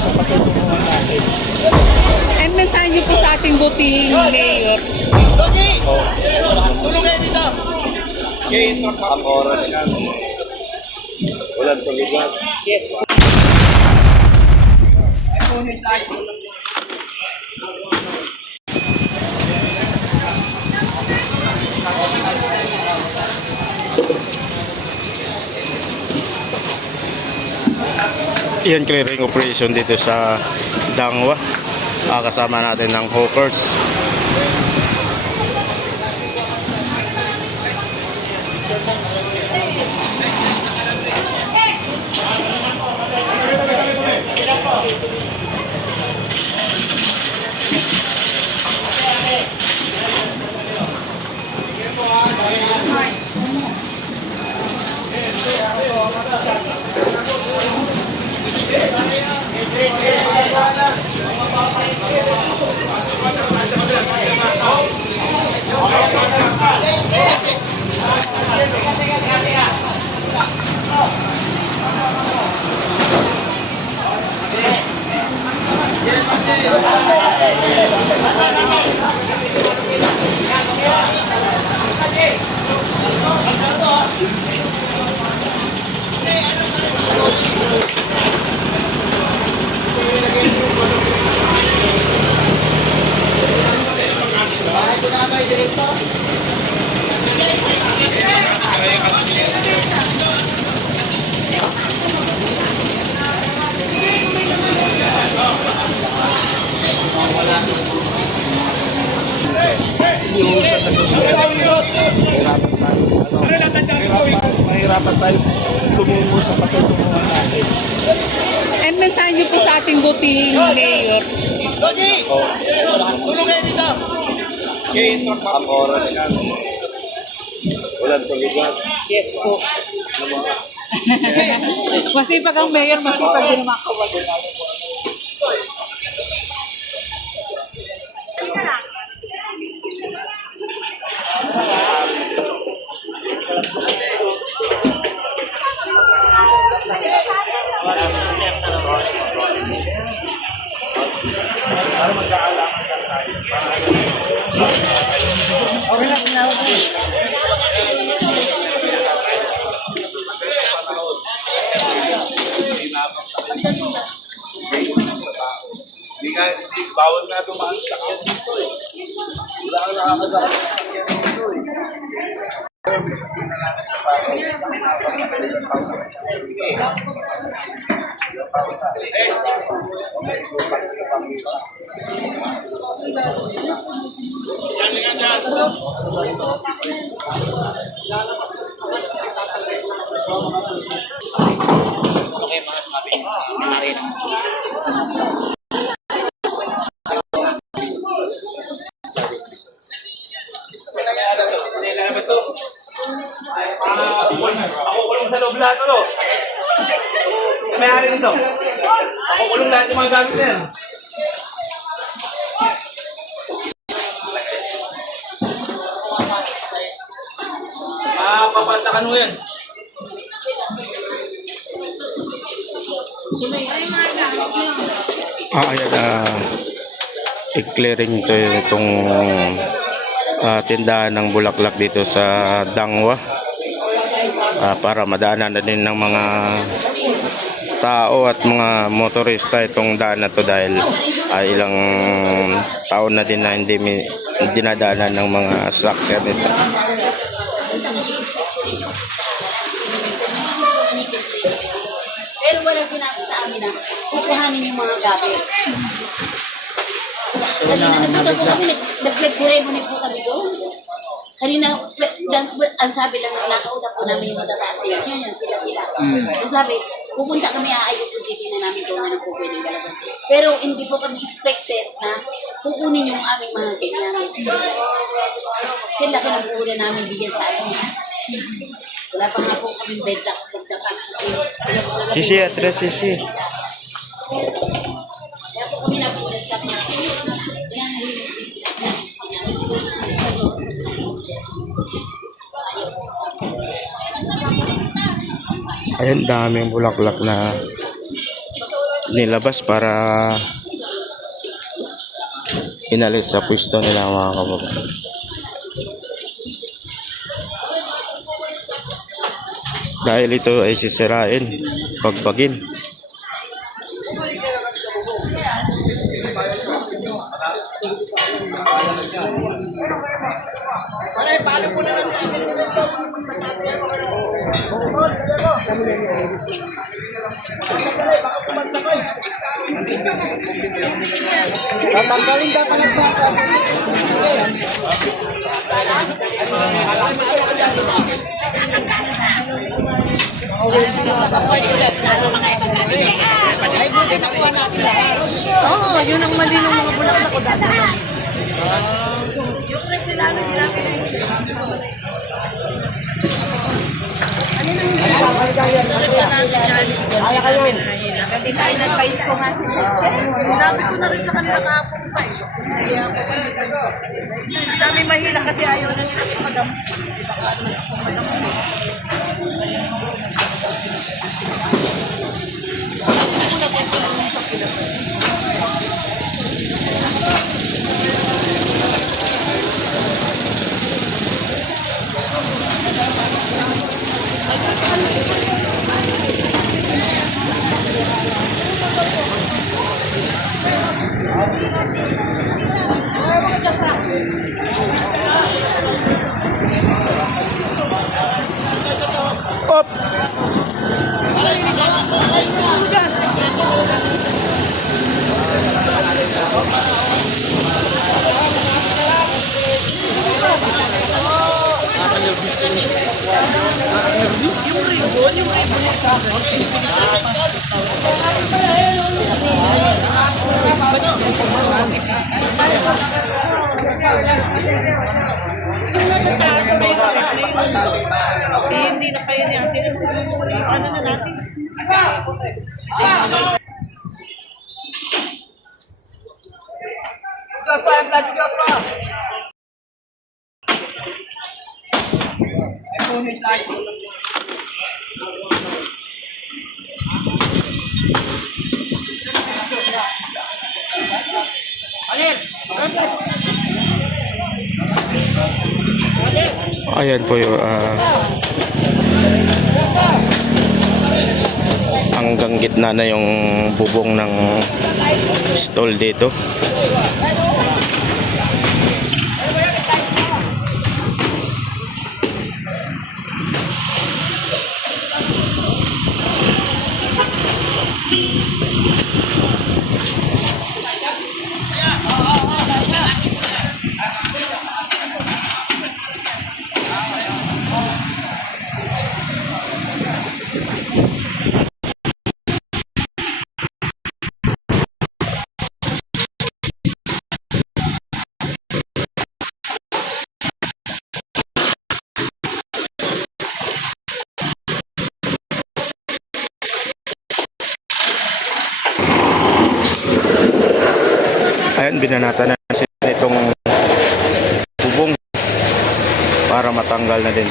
sa patutunguhan natin. And mensahe niyo po sa ating butihing mayor. Oh. Tulong kayo dito! Ang oras yan. Walang tuligan. Yes. Yan, clearing operation dito sa Dangwa. Kasama natin ng hawkers. Iuusan na tuligan. Mahirapan tayo lumungo sa patutunguhan natin. And mensahe niyo po sa ating butihing mayor. Oh. Tulong kayo dito! Ang oras yan. Walang tuligan. Yes po. Masipag ang mayor, masipag din ang mga kawalan. Para mag-aalaman ka tayo. Okay na, pinawag ko. Hindi, bawal nga dumaan sa sakyan dito eh. Wala kang nakakadaan sa sakyan dito eh. Okay, mga sabi natin. Ako kulong sa loob lahat, ano? May-ari nito. Ako kulong lahat yung mga gamit na yan. Papasta ka nung yan. Ayan, i-clearing ito itong tindahan ng bulaklak dito sa Dangwa. Para madaanan na din ng mga tao at mga motorista itong daan na to dahil ilang taon na din na hindi dinadaanan ng mga sakyan dito. Pero wala sinabi sa amin na kukuhanin yung mga gamit. Kanina nagpunta po kami, nag-flag ceremony po kami doon. Kanina, ang sabi lang, nakausap po namin yung matataas sila. Yan, sila. Ang sabi, pupunta kami, aayos yung TV na namin kung anong po pwedeng galaban. Pero hindi po kami expected na kukunin yung aming mga ganyan. Sila ka nang puhunan namin bigyan sa amin. Wala pa nga po kami benta pa. Sisi, atres, sisi. Kaya po kami nagulat sa mga. Ayun, daming bulaklak na nilabas para inalis sa pwesto nila mga kababayan. Dahil ito ay sisirain, pagbagin. Tatanggalin ka pala sa Ay, buti nakuha natin lahat. Oo, yun ang mali ng mga bulaklak ko dati. Yung rin sila, nilapin na yun. Hindi tayo nag-advise ko nga sila. Sinabi ko na rin sa kanila kahapon pa eh. Dami mahila kasi ayaw na nila sa magamot. Hindi na kaya niya. Ano na natin? Ayan po yung hanggang gitna na yung bubong ng stall dito. Ayan, binanatan na sila itong bubong para matanggal na din.